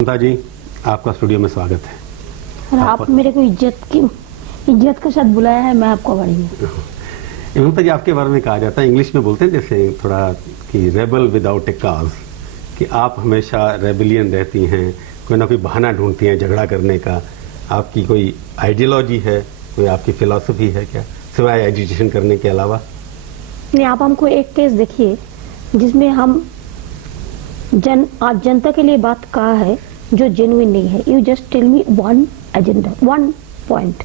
ममता जी, आपका स्टूडियो में स्वागत है। और आप मेरे को इज्जत का शब्द बुलाया है, मैं आपको बड़ी ममता जी, आपके बारे में कहा जाता है, इंग्लिश में बोलते हैं जैसे थोड़ा कि रेबल विदाउट ए काज, कि आप हमेशा रेबेलियन रहती हैं, कोई ना कोई बहाना ढूंढती हैं झगड़ा करने का। आपकी कोई आइडियोलॉजी है, कोई आपकी फिलॉसफी है क्या, सिवाय एजुकेशन करने के अलावा? नहीं, आप हमको एक केस देखिए जिसमें हम आज जनता के लिए बात कहा है जो जेन्युइन नहीं है। You just tell me one agenda, one point,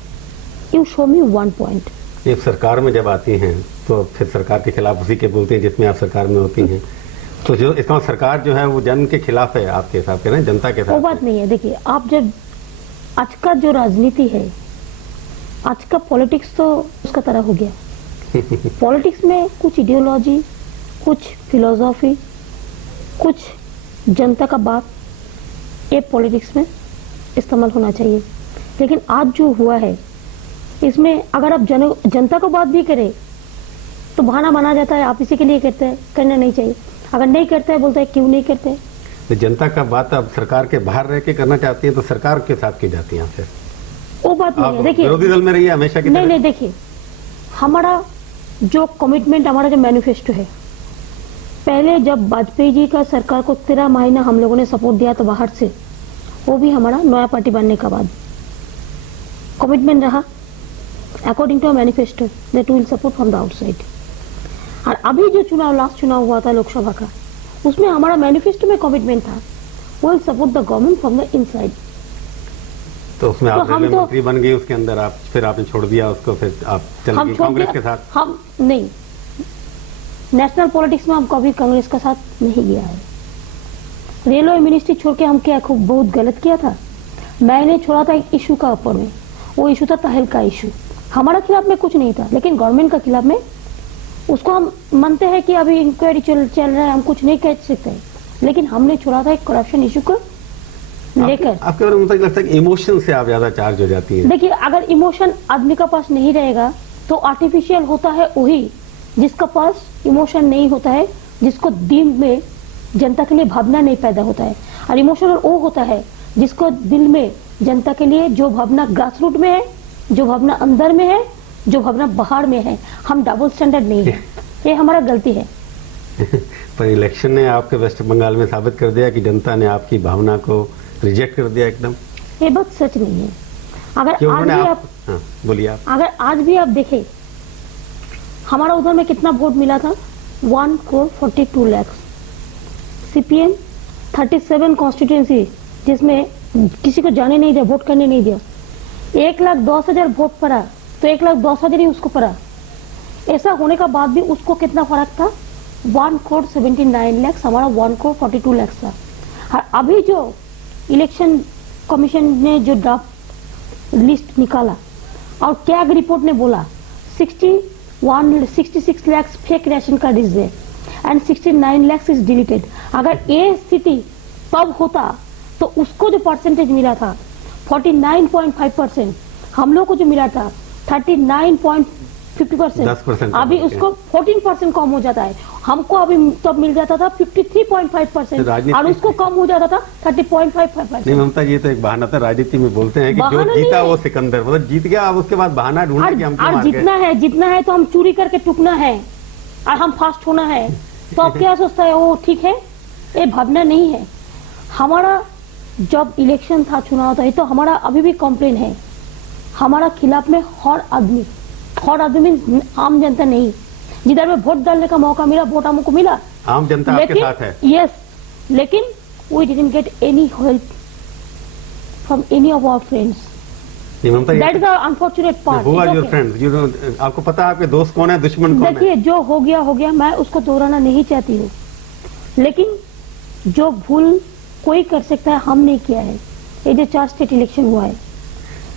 you show me one point. ये सरकार में जब आती हैं तो फिर सरकार के खिलाफ उसी के बोलते हैं जिसमें आप सरकार में होती हैं, तो जो इसका सरकार जो है वो जन के खिलाफ है आपके हिसाब से, ना जनता के साथ? वो बात नहीं है। देखिए, आप जब आज का जो राजनीति है, आज का पॉलिटिक्स तो उसका तरह हो गया। पॉलिटिक्स में कुछ इडियोलॉजी, कुछ फिलोसॉफी, कुछ जनता का बात, ये पॉलिटिक्स में इस्तेमाल होना चाहिए। लेकिन आज जो हुआ है इसमें अगर आप जनता को बात भी करें तो बहाना माना जाता है, आप इसी के लिए करते हैं, करना नहीं चाहिए। अगर नहीं करते हैं बोलते हैं क्यों नहीं करते। तो जनता का बात आप सरकार के बाहर रह के करना चाहती हैं तो सरकार के साथ क्यों जाती हैं फिर? वो बात नहीं है। देखिए, विरोधी दल में रही है हमेशा की नहीं, देखिए, हमारा जो कमिटमेंट, हमारा जो मैनिफेस्टो है, पहले जब वाजपेयी जी का सरकार को 13 महीना हम लोगों ने सपोर्ट दिया तो बाहर से, वो भी हमारा नया पार्टी बनने के बाद कमिटमेंट रहा, according to manifesto, that we will support from the outside. और अभी जो चुनाव, लास्ट चुनाव हुआ था लोकसभा का, उसमें हमारा मैनिफेस्टो में कमिटमेंट था, we will support the government from the inside. तो उसमें आप रेलवे मंत्री बन गई, उसके अंदर आप फिर आपने छोड़ दिया उसको, फिर आप चल गई कांग्रेस के साथ? हम नहीं, नेशनल पॉलिटिक्स में हम कभी कांग्रेस के साथ नहीं गया है। रेलवे मिनिस्ट्री छोड़ के हम क्या खूब बहुत गलत किया था। मैंने छोड़ा था एक इशू का ऊपर में, वो इशू था तहल का इशू। हमारा खिलाफ में कुछ नहीं था, लेकिन गवर्नमेंट का खिलाफ में उसको हम मानते हैं कि अभी इंक्वायरी चल रहा है, हम कुछ नहीं कह सकते, लेकिन हमने छोड़ा था एक करप्शन इशू को लेकर। आपके बारे में मुझे लगता है कि इमोशन से आप ज्यादा चार्ज हो जाती है। देखिए, अगर इमोशन आदमी का पास नहीं रहेगा तो आर्टिफिशियल होता है वही जिसका पास इमोशन नहीं होता है, जिसको दिल में जनता के लिए भावना नहीं पैदा होता है। और इमोशनल वो होता है जिसको दिल में जनता के लिए जो भावना ग्रास रूट में है, जो भावना अंदर में है, जो भावना बाहर में है। हम डबल स्टैंडर्ड नहीं है, ये हमारा गलती है। पर इलेक्शन ने आपके वेस्ट बंगाल में साबित कर दिया कि जनता ने आपकी भावना को रिजेक्ट कर दिया एकदम। ये बात सच नहीं है। अगर आज भी आप बोलिए आप, अगर आज भी आप देखें, हमारा उधर में कितना वोट मिला था, 1,42,00,000। सीपीएम 37 कॉन्स्टिट्यूएंसी जिसमें किसी को जाने नहीं दिया, वोट करने नहीं दिया, 1,10,000 वोट पड़ा, तो 1,10,000 ही उसको पड़ा। ऐसा होने का बाद भी उसको कितना फर्क था, 1,79,00,000, हमारा 1,42,00,000 था। और अभी जो इलेक्शन कमीशन ने जो ड्राफ्ट लिस्ट निकाला और कैग रिपोर्ट ने बोला 66 lakh fake ration card is there and 69 lakh is deleted. अगर ये स्थिति तब होता तो उसको जो परसेंटेज मिला था 49.5%, हम लोग को जो मिला था 39.50%, अभी उसको 14% कम हो जाता है। हमको अभी तब मिल जाता था 53.5% और उसको कम हो जाता था 30.55%। नहीं ममता, ये तो एक बहाना था। राजनीति में बोलते हैं कि जो जीता वो सिकंदर, मतलब जीत गया, अब उसके बाद बहाना ढूंढना कि हम और जितना है तो हम चोरी करके टुकना है और हम फास्ट होना है, तो आप क्या सोचता है वो ठीक है? ये भावना नहीं है। हमारा जब इलेक्शन था, चुनाव था, तो हमारा अभी भी कंप्लेन है हमारा खिलाफ में हर आदमी आम जनता नहीं। जिधर में वोट डालने का मौका मिला, वोट हमको मिला, आम जनता आपके साथ है। यस, लेकिन we didn't get any help from any of our friends. That is the unfortunate part. Who are your friends? आपको पता है आपके दोस्त कौन है, दुश्मन कौन है? देखिए, जो हो गया, मैं उसको दोहराना नहीं चाहती हूँ, लेकिन जो भूल कोई कर सकता है, हम नहीं किया है। ये जो 4 स्टेट इलेक्शन हुआ है,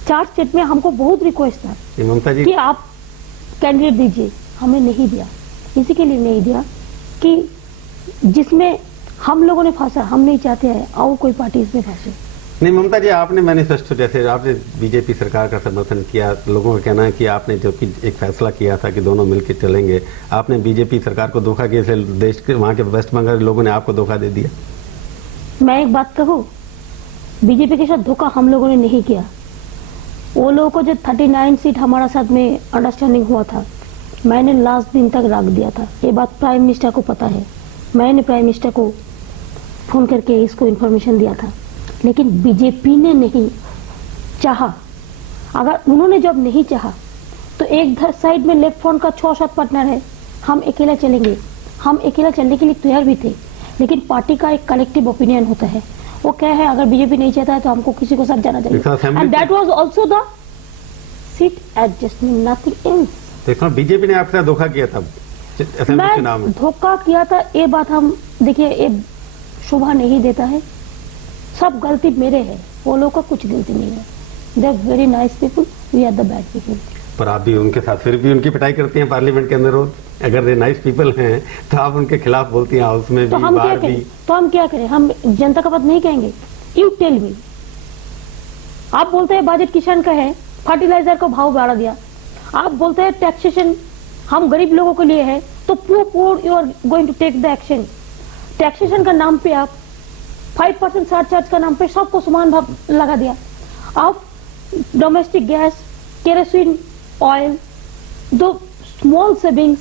4 स्टेट में हमको बहुत रिक्वेस्ट था ममता जी कि आप कैंडिडेट दीजिए, हमें नहीं दिया। इसी के लिए नहीं दिया कि जिसमें हम लोगों ने फंसा, हम नहीं चाहते हैं और कोई पार्टी इसमें फंसे। नहीं ममता जी, आपने मैनिफेस्टो, जैसे आपने बीजेपी सरकार का समर्थन किया, लोगों का कहना है कि आपने जो कि एक फैसला किया था कि दोनों मिलकर चलेंगे, आपने बीजेपी सरकार को धोखा किया, देश के वहां के वेस्ट बंगाल के लोगों ने आपको धोखा दे दिया। मैं एक बात कहूँ, बीजेपी के साथ धोखा हम लोगों ने नहीं किया। वो लोगों को जो 39 सीट हमारा साथ में अंडरस्टैंडिंग हुआ था, मैंने लास्ट दिन तक रख दिया था। ये बात प्राइम मिनिस्टर को पता है। मैंने प्राइम मिनिस्टर को फोन करके इसको इन्फॉर्मेशन दिया था, लेकिन बीजेपी ने नहीं चाहा। अगर उन्होंने जब नहीं चाहा तो एक साइड में लेफ्ट फ्रंट का 6-7 पार्टनर है, हम अकेला चलेंगे। हम अकेला चलने के लिए तैयार भी थे, लेकिन पार्टी का एक कलेक्टिव ओपिनियन होता है। वो क्या है, अगर बीजेपी नहीं चाहता है तो हमको किसी को साथ जाना चाहिए। And that was also the seat adjustment, nothing else. देखो बीजेपी ने आपके साथ धोखा किया था असेंबली चुनाव में। धोखा किया था ये बात हम देखिए, ये शोभा नहीं देता है। सब गलती मेरे है, वो लोग का कुछ गलती नहीं है। They are very nice people, we are the bad people. पर आप भी उनके साथ फिर भी उनकी पिटाई करती हैं पार्लियामेंट के अंदर रोज। अगर वे नाइस पीपल हैं तो आप उनके खिलाफ बोलती हैं हाउस में तो भी, हम क्या बाहर करें? भी। तो हम क्या करें? हम जनता का बात नहीं कहेंगे? You tell me. आप बोलते हैं बजट किसान का है, फर्टिलाइजर का भाव बढ़ा दिया। आप बोलते हैं टैक्सेशन हम गरीब लोगों के लिए है, तो पोर you are going to take the action. Taxation का नाम पे आप 5% सरचार्ज का नाम पे सबको समान भाव लगा दिया। आप डोमेस्टिक गैस, केरोसिन ऑयल, दो स्मॉल सेविंग्स,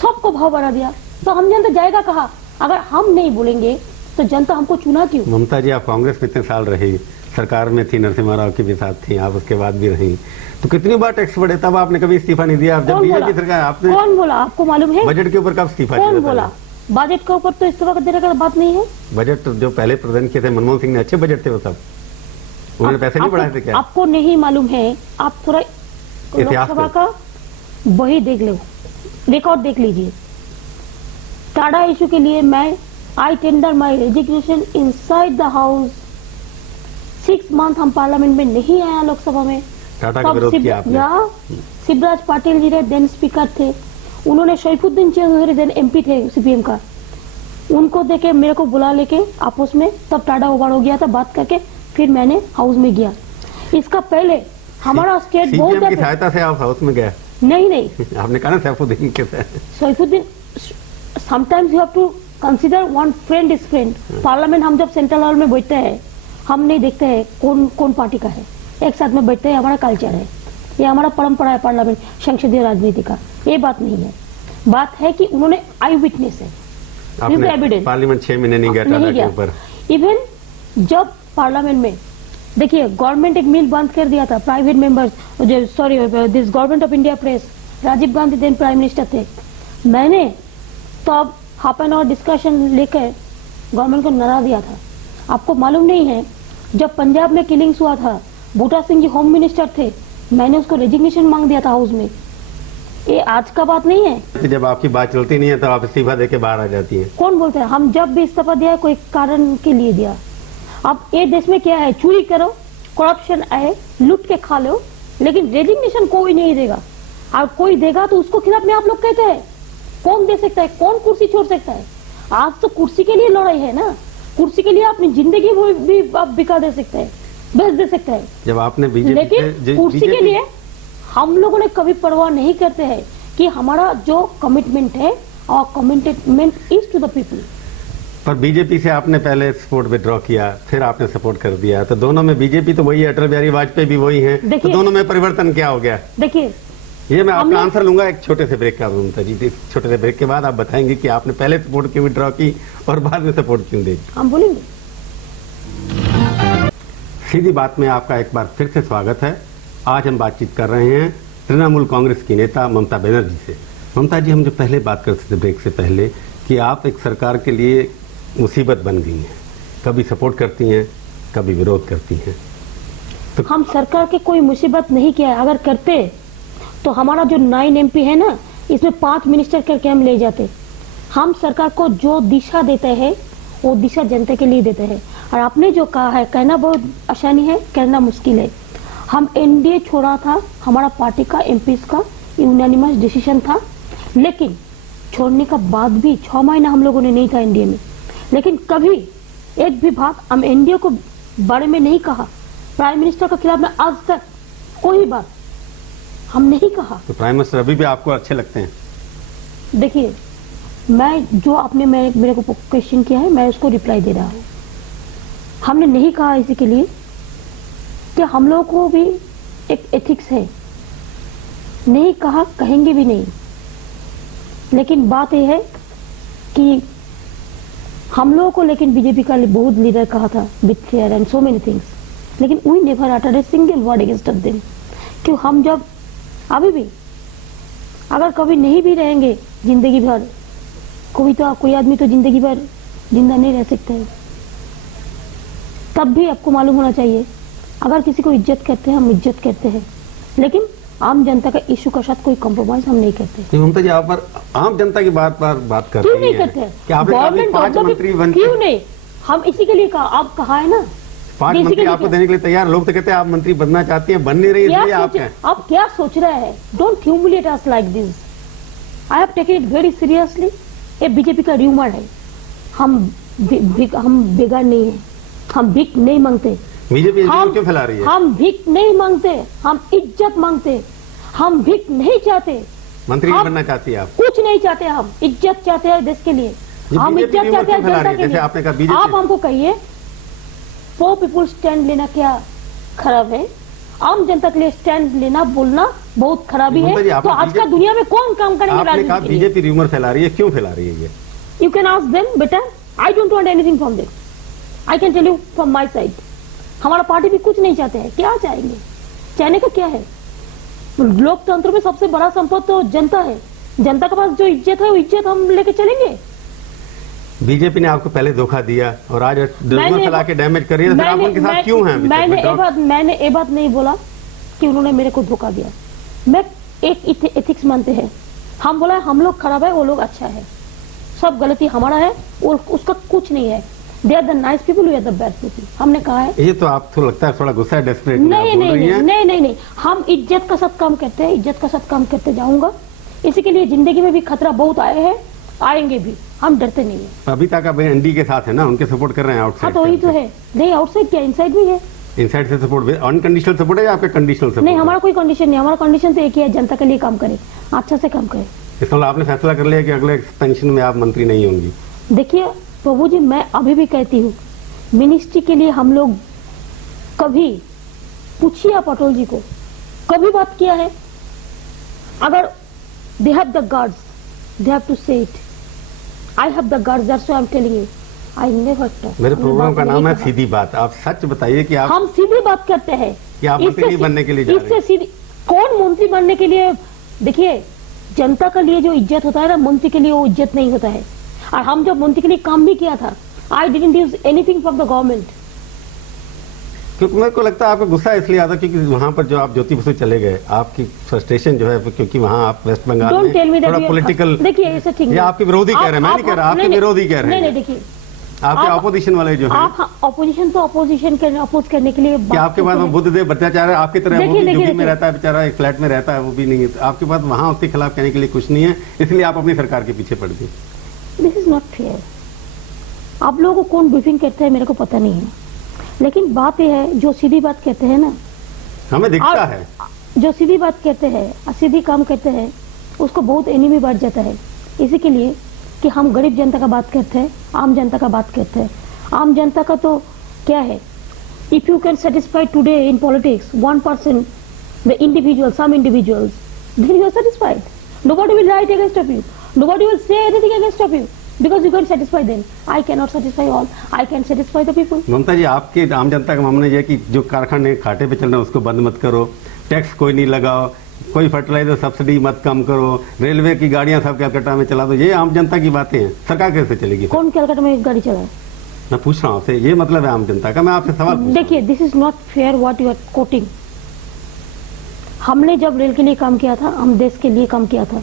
सबको भाव बढ़ा दिया। तो हम जनता जाएगा कहाँ? अगर हम नहीं बोलेंगे तो जनता हमको चुना क्यों? ममता जी, आप कांग्रेस में इतने साल रही, सरकार में थी, नरसिम्हा राव के भी साथ थी, आप उसके बाद भी रही, तो कितनी बार टैक्स बढ़े, तब आपने कभी इस्तीफा नहीं दिया? जब बीजेपी सरकार, आपने कौन बोला? आपको मालूम है बजट के ऊपर कब इस्तीफा दिया? कौन बोला? बजट के ऊपर तो इस्तीफा देने का बात नहीं है। बजट जो पहले प्रेजेंट किए थे मनमोहन सिंह ने, अच्छे बजट थे वो सब। उन्होंने पैसे नहीं बढ़ाए थे क्या? आपको नहीं मालूम है? आप थोड़ा इतिहास लोकसभा का वही देख लो, रिकॉर्ड देख लीजिए। टाडा इशू के लिए मैं I tender my resignation inside the house. 6 month हम पार्लियामेंट में नहीं आया, लोकसभा में। टाटा का विरोध किया आपने। शिवराज पाटिल जी देन स्पीकर थे, उन्होंने शरीफुद्दीन चौधरी देन एमपी थे सीपीएम का, उनको देके मेरे को बुला लेके आपस में, तब टाटा ओवर हो गया था बात करके, फिर मैंने हाउस में गया। इसका पहले हमारा स्टेट बहुत की सहायता से आप हाउस में गए? नहीं आपने कहा ना सैफुद्दीन के साथ। Saifuddin, sometimes you have to consider one friend is friend. Parliament हम जब सेंट्रल हॉल में बैठते हैं, हम नहीं देखते हैं कौन कौन पार्टी का है, एक साथ में बैठते हैं। हमारा कल्चर है, ये हमारा परंपरा है पार्लियामेंट संसदीय राजनीति का। ये बात नहीं है, बात है कि उन्होंने आई विटनेस है, एविडेंस। पार्लियामेंट 6 महीने नहीं गया टाटा के ऊपर। इवन जब पार्लियामेंट में देखिए, गवर्नमेंट एक मिल बंद कर दिया था, private members, sorry this government of India press, Rajiv Gandhi then prime minister थे। मैंने तो अब हाफ एन आवर डिस्कशन लेकर गवर्नमेंट को नरा दिया था। आपको मालूम नहीं है, जब पंजाब में किलिंग्स हुआ था, बूटा सिंह जी होम मिनिस्टर थे, मैंने उसको रेजिग्नेशन मांग दिया था हाउस में। ये आज का बात नहीं है। जब आपकी बात चलती नहीं है तो आप इस्तीफा देके बाहर आ जाती हैं। कौन बोलते हैं? हम जब भी इस्तीफा दिया कोई कारण के लिए दिया। अब ये देश में क्या है, चोरी करो, करप्शन आए, लूट के खा लो, लेकिन रेजिग्नेशन कोई नहीं देगा। और कोई देगा तो उसको खिलाफ में आप लोग कहते हैं। कौन दे सकता है? कौन कुर्सी छोड़ सकता है? आज तो कुर्सी के लिए लड़ाई है ना, कुर्सी के लिए अपनी जिंदगी भी आप बिका दे सकते हैं, बेच दे सकते हैं। जब आपने बीजेपी, लेकिन कुर्सी के लिए हम लोगों ने कभी परवाह नहीं करते हैं कि हमारा जो कमिटमेंट है, और commitment is to the people. पर बीजेपी से आपने पहले सपोर्ट विड्रॉ किया, फिर आपने सपोर्ट कर दिया, तो दोनों में बीजेपी तो वही है, अटल बिहारी वाजपेयी भी वही है, तो दोनों में परिवर्तन क्या हो गया? देखिए, ये मैं आपका आंसर लूंगा एक छोटे से ब्रेक का। ममता जी, इस छोटे से ब्रेक के बाद आप बताएंगे कि आपने पहले सपोर्ट क्यों विड्रॉ की और बाद में सपोर्ट क्यों दी। हम बोलेंगे। सीधी बात में आपका एक बार फिर से स्वागत है। आज हम बातचीत कर रहे हैं तृणमूल कांग्रेस की नेता ममता बनर्जी से। ममता जी, हम जो पहले बात करते थे ब्रेक से पहले कि आप एक सरकार के लिए मुसीबत बन गई हैं, कभी सपोर्ट करती हैं, कभी विरोध करती हैं। तो हम सरकार के कोई मुसीबत नहीं किया है। अगर करते तो हमारा जो 9 MP है ना, इसमें 5 मिनिस्टर करके हम ले जाते। हम सरकार को जो दिशा देते हैं वो दिशा जनता के लिए देते हैं। और आपने जो कहा है, कहना बहुत आसानी है, करना मुश्किल है। हम एनडीए छोड़ा था, हमारा पार्टी का एमपीज का यूनानिमस डिसीजन था, लेकिन छोड़ने का बाद भी 6 महीना हम लोगों ने नहीं था एनडीए में। लेकिन कभी एक भी बात हम एनडीए को बारे में नहीं कहा। प्राइम मिनिस्टर के खिलाफ में आज तक कोई बात हम नहीं कहा। तो प्राइम मिनिस्टर अभी भी आपको अच्छे लगते हैं? देखिए, मैं जो आपने मेरे को क्वेश्चन किया है, मैं उसको रिप्लाई दे रहा हूँ। हमने नहीं कहा इसी के लिए कि हम लोगों को भी एक एथिक्स है, नहीं कहा, कहेंगे भी नहीं। लेकिन बात यह है कि हम लोगों को, लेकिन बीजेपी का बहुत लीडर कहा था betrayer and so many things, लेकिन we never uttered a single word against them. क्यों हम जब अभी भी अगर कभी नहीं भी रहेंगे जिंदगी भर, कोई आदमी तो जिंदगी भर जिंदा नहीं रह सकते हैं, तब भी आपको मालूम होना चाहिए अगर किसी को इज्जत करते हैं हम इज्जत करते हैं, लेकिन आम जनता का इशू के साथ कोई कॉम्प्रोमाइज हम नहीं करते। ममता जी, आप पर आम जनता की बात कर क्यों रही नहीं हैं करते? कि आपने कहा कि 5 मंत्री बनते, क्यों नहीं? हम इसी के लिए कहा, आप कहा है ना 5 इसी के मंत्री लिए आपको क्या? देने के लिए तैयार। लोग तो कहते हैं आप मंत्री बनना चाहती हैं, बन नहीं रही, इसलिए आप क्या आप क्या सोच रहे हैं? Don't humiliate us like this. I have taken it very seriously. ये बीजेपी का र्यूमर है, हम बेगार नहीं है, हम भीख नहीं मांगते। बीजेपी क्यों फैला रही है? हम भीख नहीं मांगते, हम इज्जत मांगते, हम भीख नहीं चाहते। मंत्री नहीं बनना चाहती आप? कुछ नहीं चाहते, हम इज्जत चाहते हैं देश के लिए, हम इज्जत चाहते हैं जनता के लिए। आपने कहा बीजेपी, आप हमको कहिए फॉर पीपुल स्टैंड लेना क्या खराब है? आम जनता के लिए स्टैंड लेना बोलना बहुत खराबी है। तो आज का दुनिया में कौन काम करेंगे? आपने कहा बीजेपी र्यूमर फैला रही है, क्यों फैला रही है ये? यू कैन आस्क देम बेटा, I don't want anything from them, I can tell you from my side. हमारा पार्टी भी कुछ नहीं चाहते हैं, क्या चाहेंगे? चाहने का क्या है? लोकतंत्र में सबसे बड़ा संपत्ति तो जनता है, जनता के पास जो इज्जत है वो इज्जत हम लेके चलेंगे। बीजेपी ने आपको पहले धोखा दिया और आज र्यूमर फैला के डैमेज कर रही है, तो फिर आप उनके साथ क्यों हैं? मैंने ये बात नहीं बोला कि उन्होंने मेरे को धोखा दिया। मैं एक एथिक्स मानते हैं, हम बोला हम लोग खराब है, वो लोग अच्छा है, सब गलती हमारा है और उसका कुछ नहीं है। They are the nice people, we are the bad people, हमने कहा है। ये तो आपको लगता है थोड़ा गुस्सा है, डेस्परेट नहीं, हम इज्जत का साथ काम करते हैं, इज्जत का साथ काम करते जाऊंगा। इसी के लिए जिंदगी में भी खतरा बहुत आए हैं, आएंगे भी, हम डरते नहीं है। अभी तक आप एनडी के साथ है ना, उनके सपोर्ट कर रहे हैं आउटसाइड? हाँ तो वही तो है, नहीं आउटसाइड क्या इनसाइड भी है। इनसाइड से सपोर्ट, अनकंडीशनल सपोर्ट है या आपका कंडीशनल सपोर्ट? नहीं, हमारा कोई कंडीशन नहीं, हमारा कंडीशन तो एक ही है, जनता के लिए काम करे, अच्छा से काम करे। इसका मतलब आपने फैसला कर लिया कि अगले एक्सपेंशन में आप मंत्री नहीं होंगी? देखिए प्रभु जी, मैं अभी भी कहती हूँ, मिनिस्ट्री के लिए हम लोग कभी, पूछिए आप अटल जी को, कभी बात किया है? अगर they have the guards, they have to say it, I have the guards, that's why I am telling you, I never talk. मेरे प्रोग्राम का नाम है सीधी बात, आप सच बताइए कि आप, हम सीधी बात करते हैं कि आप मंत्री बनने के लिए जा रहे हैं। इससे सीधी कौन मंत्री बनने के लिए? देखिए जनता के लिए जो इज्जत होता है ना, मंत्री के लिए वो इज्जत नहीं होता है। और हम जब मंत्री के लिए काम भी किया था, I didn't use anything from the government. क्योंकि मेरे को लगता है आपको गुस्सा इसलिए आता क्योंकि वहां पर जो आप ज्योति बसु चले गए, आपकी फ्रस्ट्रेशन जो है, क्योंकि वहां आप वेस्ट बंगाल में थोड़ा पॉलिटिकल, देखिए ऐसा ठीक है, आपके विरोधी कह रहे हैं, मैं नहीं कह रहा, आपके विरोधी कह रहे हैं। नहीं, देखिए आपके ऑपोजिशन वाले जो है, आप ऑपोजिशन तो अपोज करने के लिए, क्या आपके पास बुद्धदेव भट्टाचार्य आपकी तरह वो भी यूपी में रहता है बेचारा, एक फ्लैट में रहता है, वो भी नहीं है, आपके पास वहां उसके खिलाफ कहने के लिए कुछ नहीं है, इसलिए आप अपनी सरकार के पीछे पड़ गए। This is not fair. आप लोगों को कौन ब्रीफिंग करता है मेरे को पता नहीं है, लेकिन बात यह है, जो सीधी बात कहते हैं ना, हमें दिखता है, जो सीधी बात कहते हैं, सीधी काम करते हैं, उसको बहुत एनिमी बढ़ जाता है। इसी के लिए कि हम गरीब जनता का बात करते हैं, आम जनता का बात करते हैं। आम जनता का तो क्या है, if you can satisfy today in politics 1%, the individual, some individuals, then you are satisfied. Nobody will write against of you, nobody will say anything against of you because you can satisfy them. I cannot satisfy all, I can satisfy the people. ममता जी, आपके आम जनता का मामला यह कि जो कारखाने घाटे पे चल रहे हैं उसको बंद मत करो, टैक्स कोई नहीं लगाओ, कोई फर्टिलाइजर सब्सिडी मत कम करो, रेलवे की गाड़ियां सब कलकत्ता में चला दो, ये आम जनता की बातें हैं। सरकार कैसे चलेगी? कौन कलकत्ता में गाड़ी चलाए? मैं पूछ रहा हूँ आपसे, ये मतलब है आम जनता का? मैं आपसे सवाल पूछ रहा हूं। देखिए, this is not fair what you are quoting. हमने जब रेल के लिए काम किया था, हम देश के लिए काम किया था,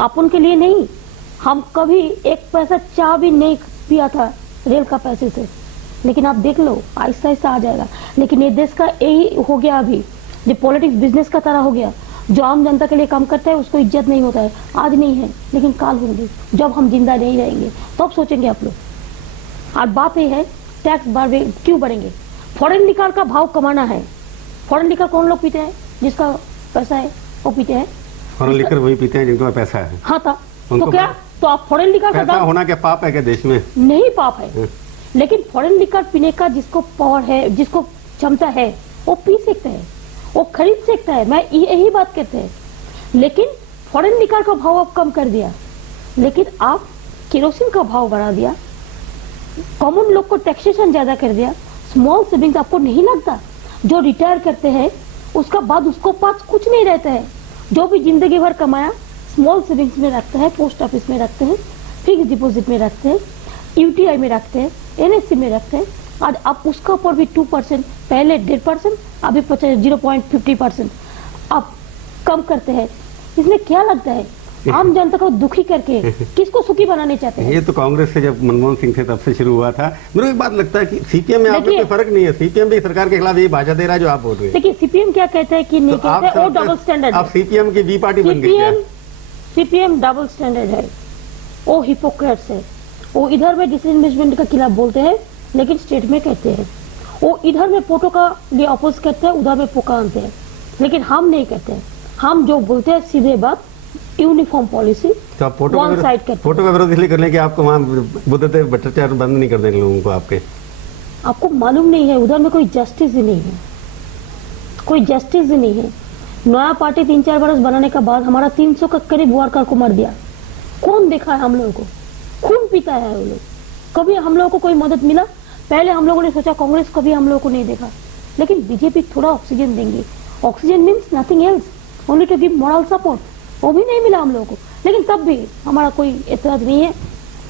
अपन के लिए नहीं। हम कभी एक पैसा चाय भी नहीं पिया था रेल का पैसे से, लेकिन आप देख लो आहिस्ता आहिस्ता आ जाएगा। लेकिन ये देश का यही हो गया अभी, जो पॉलिटिक्स बिजनेस का तरह हो गया। जो आम जनता के लिए काम करता है उसको इज्जत नहीं होता है, आज नहीं है लेकिन काल होंगे। जब हम जिंदा नहीं रहेंगे तब सोचेंगे आप लोग। और बात यह है, टैक्स बढ़े क्यों बढ़ेंगे? फॉरेन लिकर का भाव कमाना है। फॉरेन लिकर कौन लोग पीते हैं? जिसका पैसा है वो पीते हैं। फॉरेन लिकर वही पीते हैं जिनके पास पैसा है। हाँ था, तो क्या तो आप फॉरेन लिकर का पैसा होना क्या पाप है क्या देश में? नहीं पाप है। लेकिन फॉरेन लिकर पीने का जिसको पावर है, जिसको क्षमता है, वो पी सकता है, वो खरीद सकता है। मैं यही बात कहते हैं। लेकिन फॉरेन लिकर का भाव आप कम कर दिया, लेकिन आप केरोसिन का भाव बढ़ा दिया, कॉमन लोग को टैक्सेशन ज्यादा कर दिया। स्मॉल सेविंग्स आपको नहीं लगता? जो रिटायर करते हैं उसका बाद उसको पास कुछ नहीं रहता है। जो भी जिंदगी भर कमाया स्मॉल सेविंग्स में रखते हैं, पोस्ट ऑफिस में रखते हैं, फिक्स डिपॉजिट में रखते हैं, यूटीआई में रखते हैं, एनएससी में रखते हैं। आज आप उसका ऊपर भी 2%, पहले 1.5%, अभी 0.50% आप कम करते हैं। इसमें क्या लगता है? आम जनता को दुखी करके किसको सुखी बनाने चाहते हैं? ये तो कांग्रेस से जब मनमोहन सिंह थे तब से शुरू हुआ था। मेरे को एक बात लगता है कि सीपीएम में आप में कोई फर्क नहीं है। सीपीएम भी सरकार के खिलाफ यही भाषा दे रहा है जो आप बोल रहे हैं। देखिए सीपीएम क्या कहता है कि नहीं कहता है, वो डबल स्टैंडर्ड है। आप सीपीएम की बी पार्टी बन गई क्या? सीपीएम डबल स्टैंडर्ड है, वो हिपोक्रेट्स है। वो इधर में डिसइन्वेस्टमेंट के खिलाफ बोलते हैं लेकिन स्टेट में कहते हैं। वो इधर में फोटो का लिए अपोज करते हैं, उधर में पोका आनते हैं। लेकिन हम नहीं कहते हैं। हम जो बोलते हैं सीधे बात, यूनिफॉर्म पॉलिसी, तो आप फोटो वन साइड करते हैं। फोटो का विरोध इसलिए कर लें कि आपको वहाँ बुद्धदेव भट्टाचार्य बंद नहीं कर देंगे लोगों को आपके। आपको मालूम नहीं है उधर में कोई जस्टिस ही नहीं है, कोई जस्टिस ही नहीं है। नया पार्टी 3-4 बरस बनाने के बाद हमारा 300 का करीब वर्कर को मार दिया। कौन देखा है हम लोगों को? खून पीता है वो लोग। कभी हम लोगों को कोई मदद मिला? पहले हम लोगों ने सोचा कांग्रेस कभी हम लोगों को नहीं देखा, लेकिन बीजेपी थोड़ा ऑक्सीजन देंगे। Oxygen means nothing else, only to give moral support. वो भी नहीं मिला हम लोगों को, लेकिन तब भी हमारा कोई एतराज नहीं है।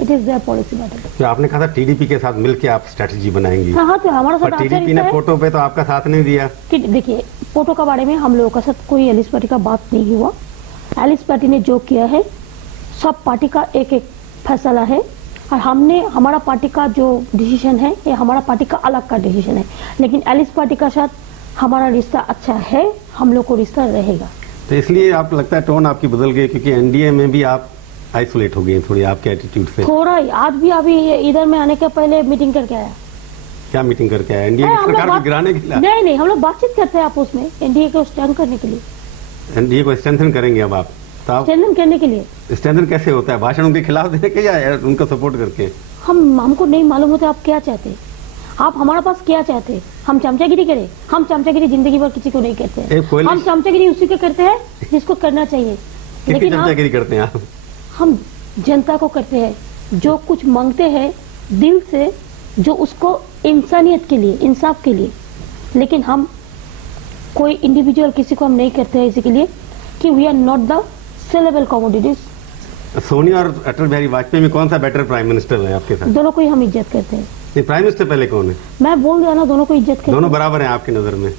It is their policy matter. तो आपने कहा था टीडीपी के साथ मिलकर आप स्ट्रेटजी बनाएंगी। हाँ, तो हमारा साथ टीडीपी ने फोटो पे तो आपका साथ नहीं दिया। देखिए फोटो का बारे में हम लोगों का साथ कोई एलिस पार्टी का बात नहीं हुआ। एलिस पार्टी ने जो किया है सब पार्टी का एक एक फैसला है, और हमने हमारा पार्टी का जो डिसीजन है ये हमारा पार्टी का अलग का डिसीजन है। लेकिन एलिस पार्टी का साथ हमारा रिश्ता अच्छा है, हम लोग को रिश्ता रहेगा। तो इसलिए आप लगता है टोन आपकी बदल गई, क्योंकि एनडीए में भी आप आइसोलेट हो गए थोड़ी आपके एटीट्यूड से। थोड़ा ही। आज भी अभी इधर में आने के पहले मीटिंग करके आया। क्या मीटिंग करके आया? एनडीए की सरकार को गिराने के लिए? नहीं, हम लोग बातचीत करते हैं आपस में एनडीए को स्ट्रेंथ करने के लिए। एनडीए को स्ट्रेंथन करेंगे अब आप? तो आप स्ट्रेंथन करने के लिए स्ट्रेंथन कैसे होता है? भाषण उनके खिलाफ देने के या उनको सपोर्ट करके? हमको नहीं मालूम होता आप क्या चाहते हैं। आप हमारे पास क्या चाहते हैं? हम चमचागिरी करें? हम चमचागिरी जिंदगी भर किसी को नहीं करते हैं। हम चमचागिरी उसी को करते हैं जिसको करना चाहिए। लेकिन चमचागिरी करते हैं आप? हम जनता को करते हैं जो कुछ मांगते हैं दिल से, जो उसको इंसानियत के लिए, इंसाफ के लिए। लेकिन हम कोई इंडिविजुअल किसी को हम नहीं करते हैं इसी के लिए कि we are not the saleable commodities. Sonia और अटल बिहारी वाजपेयी में कौन सा बेटर प्राइम मिनिस्टर है आपके साथ? दोनों को ही हम इज्जत करते हैं। नहीं, प्राइम मिनिस्टर पहले कौन है? मैं बोल दिया ना, दोनों को इज्जत करते हैं। दोनों बराबर हैं आपकी नजर में?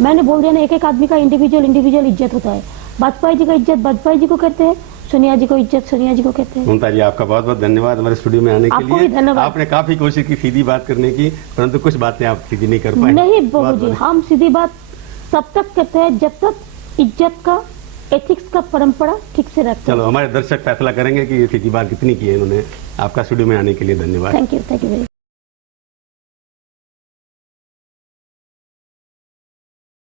मैंने बोल दिया ना, एक एक आदमी का इंडिविजुअल इज्जत होता है। वाजपेयी जी का इज्जत वाजपेयी जी को करते हैं, सोनिया जी को इज्जत सोनिया जी को कहते हैं। ममता जी आपका बहुत बहुत धन्यवाद हमारे स्टूडियो में आने के आपको भी लिए। धन्यवाद। आपने काफी कोशिश की सीधी बात करने की, परंतु कुछ बातें आप सीधी नहीं कर पाए। नहीं बाबू जी, हम सीधी बात तब तक करते हैं जब तक इज्जत का, एथिक्स का परंपरा ठीक से रखते हैं। चलो, हमारे दर्शक फैसला करेंगे कि ये सीधी बात कितनी की है इन्होंने। आपका स्टूडियो में आने के लिए धन्यवाद। Thank you very